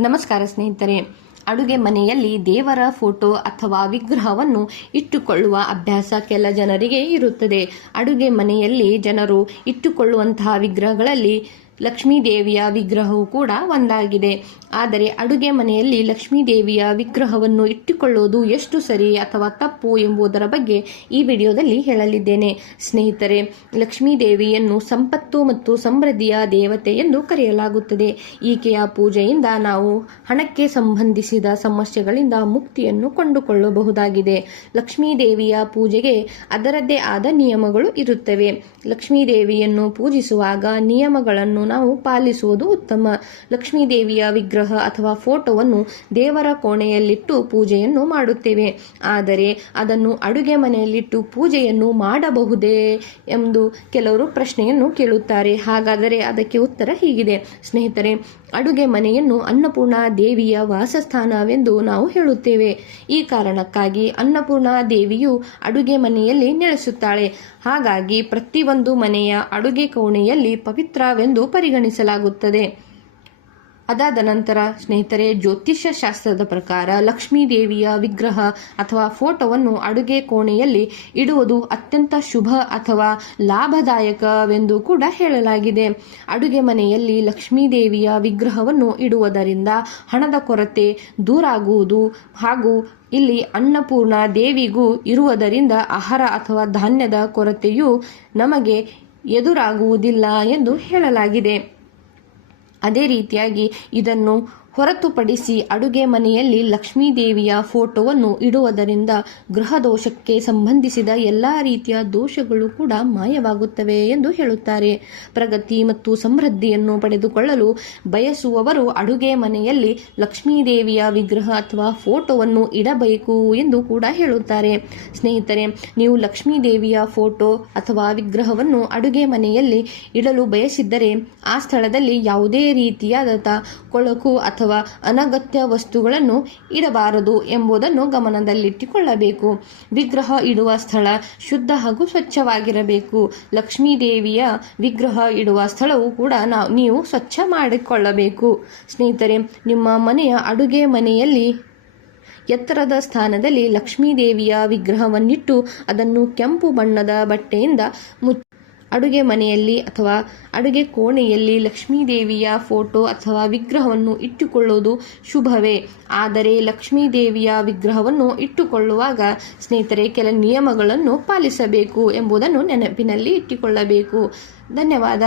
ನಮಸ್ಕಾರ ಸ್ನೇಹಿತರೆ. ಅಡುಗೆ ಮನೆಯಲ್ಲಿ ದೇವರ ಫೋಟೋ ಅಥವಾ ವಿಗ್ರಹವನ್ನು ಇಟ್ಟುಕೊಳ್ಳುವ ಅಭ್ಯಾಸ ಕೆಲ ಜನರಿಗೆ ಇರುತ್ತದೆ. ಅಡುಗೆ ಮನೆಯಲ್ಲಿ ಜನರು ಇಟ್ಟುಕೊಳ್ಳುವಂತಹ ವಿಗ್ರಹಗಳಲ್ಲಿ ಲಕ್ಷ್ಮೀ ದೇವಿಯ ವಿಗ್ರಹವು ಕೂಡ ಒಂದಾಗಿದೆ. ಆದರೆ ಅಡುಗೆ ಮನೆಯಲ್ಲಿ ಲಕ್ಷ್ಮೀ ದೇವಿಯ ವಿಗ್ರಹವನ್ನು ಇಟ್ಟುಕೊಳ್ಳುವುದು ಎಷ್ಟು ಸರಿ ಅಥವಾ ತಪ್ಪು ಎಂಬುದರ ಬಗ್ಗೆ ಈ ವಿಡಿಯೋದಲ್ಲಿ ಹೇಳಲಿದ್ದೇನೆ. ಸ್ನೇಹಿತರೆ, ಲಕ್ಷ್ಮೀ ದೇವಿಯನ್ನು ಸಂಪತ್ತು ಮತ್ತು ಸಮೃದ್ಧಿಯ ದೇವತೆ ಎಂದು ಕರೆಯಲಾಗುತ್ತದೆ. ಈಕೆಯ ಪೂಜೆಯಿಂದ ನಾವು ಹಣಕ್ಕೆ ಸಂಬಂಧಿಸಿದ ಸಮಸ್ಯೆಗಳಿಂದ ಮುಕ್ತಿಯನ್ನು ಕೊಂಡುಕೊಳ್ಳಬಹುದಾಗಿದೆ. ಲಕ್ಷ್ಮೀ ದೇವಿಯ ಪೂಜೆಗೆ ಅದರದ್ದೇ ಆದ ನಿಯಮಗಳು ಇರುತ್ತವೆ. ಲಕ್ಷ್ಮೀ ದೇವಿಯನ್ನು ಪೂಜಿಸುವಾಗ ನಿಯಮಗಳನ್ನು ನಾವು ಪಾಲಿಸುವುದು ಉತ್ತಮ. ಲಕ್ಷ್ಮೀ ದೇವಿಯ ವಿಗ್ರಹ ಅಥವಾ ಫೋಟೋವನ್ನು ದೇವರ ಕೋಣೆಯಲ್ಲಿಟ್ಟು ಪೂಜೆಯನ್ನು ಮಾಡುತ್ತೇವೆ. ಆದರೆ ಅದನ್ನು ಅಡುಗೆ ಮನೆಯಲ್ಲಿಟ್ಟು ಪೂಜೆಯನ್ನು ಮಾಡಬಹುದೇ ಎಂದು ಕೆಲವರು ಪ್ರಶ್ನೆಯನ್ನು ಕೇಳುತ್ತಾರೆ. ಹಾಗಾದರೆ ಅದಕ್ಕೆ ಉತ್ತರ ಹೀಗಿದೆ. ಸ್ನೇಹಿತರೆ, ಅಡುಗೆ ಮನೆಯನ್ನು ಅನ್ನಪೂರ್ಣ ದೇವಿಯ ವಾಸಸ್ಥಾನವೆಂದು ನಾವು ಹೇಳುತ್ತೇವೆ. ಈ ಕಾರಣಕ್ಕಾಗಿ ಅನ್ನಪೂರ್ಣ ದೇವಿಯು ಅಡುಗೆ ಮನೆಯಲ್ಲಿ ನೆಲೆಸುತ್ತಾಳೆ. ಹಾಗಾಗಿ ಪ್ರತಿಯೊಂದು ಮನೆಯ ಅಡುಗೆ ಕೋಣೆಯಲ್ಲಿ ಪವಿತ್ರವೆಂದು ಪರಿಗಣಿಸಲಾಗುತ್ತದೆ. ಅದಾದ ನಂತರ ಸ್ನೇಹಿತರೆ, ಜ್ಯೋತಿಷ್ಯ ಶಾಸ್ತ್ರದ ಪ್ರಕಾರ ಲಕ್ಷ್ಮೀ ದೇವಿಯ ವಿಗ್ರಹ ಅಥವಾ ಫೋಟೋವನ್ನು ಅಡುಗೆ ಕೋಣೆಯಲ್ಲಿ ಇಡುವುದು ಅತ್ಯಂತ ಶುಭ ಅಥವಾ ಲಾಭದಾಯಕವೆಂದು ಕೂಡ ಹೇಳಲಾಗಿದೆ. ಅಡುಗೆ ಮನೆಯಲ್ಲಿ ಲಕ್ಷ್ಮೀ ದೇವಿಯ ವಿಗ್ರಹವನ್ನು ಇಡುವುದರಿಂದ ಹಣದ ಕೊರತೆ ದೂರಾಗುವುದು ಹಾಗೂ ಇಲ್ಲಿ ಅನ್ನಪೂರ್ಣ ದೇವಿಗೂ ಇರುವುದರಿಂದ ಆಹಾರ ಅಥವಾ ಧಾನ್ಯದ ಕೊರತೆಯು ನಮಗೆ ಎದುರಾಗುವುದಿಲ್ಲ ಎಂದು ಹೇಳಲಾಗಿದೆ. ಅದೇ ರೀತಿಯಾಗಿ ಇದನ್ನು ಹೊರತುಪಡಿಸಿ ಅಡುಗೆ ಮನೆಯಲ್ಲಿ ಲಕ್ಷ್ಮೀ ದೇವಿಯ ಫೋಟೋವನ್ನು ಇಡುವುದರಿಂದ ಗೃಹ ದೋಷಕ್ಕೆ ಸಂಬಂಧಿಸಿದ ಎಲ್ಲ ರೀತಿಯ ದೋಷಗಳು ಕೂಡ ಮಾಯವಾಗುತ್ತವೆ ಎಂದು ಹೇಳುತ್ತಾರೆ. ಪ್ರಗತಿ ಮತ್ತು ಸಮೃದ್ಧಿಯನ್ನು ಪಡೆದುಕೊಳ್ಳಲು ಬಯಸುವವರು ಅಡುಗೆ ಮನೆಯಲ್ಲಿ ಲಕ್ಷ್ಮೀ ದೇವಿಯ ವಿಗ್ರಹ ಅಥವಾ ಫೋಟೋವನ್ನು ಇಡಬೇಕು ಎಂದು ಕೂಡ ಹೇಳುತ್ತಾರೆ. ಸ್ನೇಹಿತರೆ, ನೀವು ಲಕ್ಷ್ಮೀ ದೇವಿಯ ಫೋಟೋ ಅಥವಾ ವಿಗ್ರಹವನ್ನು ಅಡುಗೆ ಮನೆಯಲ್ಲಿ ಇಡಲು ಬಯಸಿದ್ದರೆ ಆ ಸ್ಥಳದಲ್ಲಿ ಯಾವುದೇ ರೀತಿಯಾದ ಕೊಳಕು ಅಥವಾ ಅನಗತ್ಯ ವಸ್ತುಗಳನ್ನು ಇಡಬಾರದು ಎಂಬುದನ್ನು ಗಮನದಲ್ಲಿಟ್ಟುಕೊಳ್ಳಬೇಕು. ವಿಗ್ರಹ ಇಡುವ ಸ್ಥಳ ಶುದ್ಧ ಹಾಗೂ ಸ್ವಚ್ಛವಾಗಿರಬೇಕು. ಲಕ್ಷ್ಮೀ ದೇವಿಯ ವಿಗ್ರಹ ಇಡುವ ಸ್ಥಳವು ಕೂಡ ನೀವು ಸ್ವಚ್ಛ ಮಾಡಿಕೊಳ್ಳಬೇಕು. ಸ್ನೇಹಿತರೆ, ನಿಮ್ಮ ಮನೆಯ ಅಡುಗೆ ಮನೆಯಲ್ಲಿ ಎತ್ತರದ ಸ್ಥಾನದಲ್ಲಿ ಲಕ್ಷ್ಮೀ ದೇವಿಯ ವಿಗ್ರಹವನ್ನಿಟ್ಟು ಅದನ್ನು ಕೆಂಪು ಬಣ್ಣದ ಬಟ್ಟೆಯಿಂದ ಅಡುಗೆ ಮನೆಯಲ್ಲಿ ಅಥವಾ ಅಡುಗೆ ಕೋಣೆಯಲ್ಲಿ ಲಕ್ಷ್ಮೀ ದೇವಿಯ ಫೋಟೋ ಅಥವಾ ವಿಗ್ರಹವನ್ನು ಇಟ್ಟುಕೊಳ್ಳುವುದು ಶುಭವೇ. ಆದರೆ ಲಕ್ಷ್ಮೀ ದೇವಿಯ ವಿಗ್ರಹವನ್ನು ಇಟ್ಟುಕೊಳ್ಳುವಾಗ ಸ್ನೇಹಿತರೆ, ಕೆಲ ನಿಯಮಗಳನ್ನು ಪಾಲಿಸಬೇಕು ಎಂಬುದನ್ನು ನೆನಪಿನಲ್ಲಿ ಇಟ್ಟುಕೊಳ್ಳಬೇಕು. ಧನ್ಯವಾದ.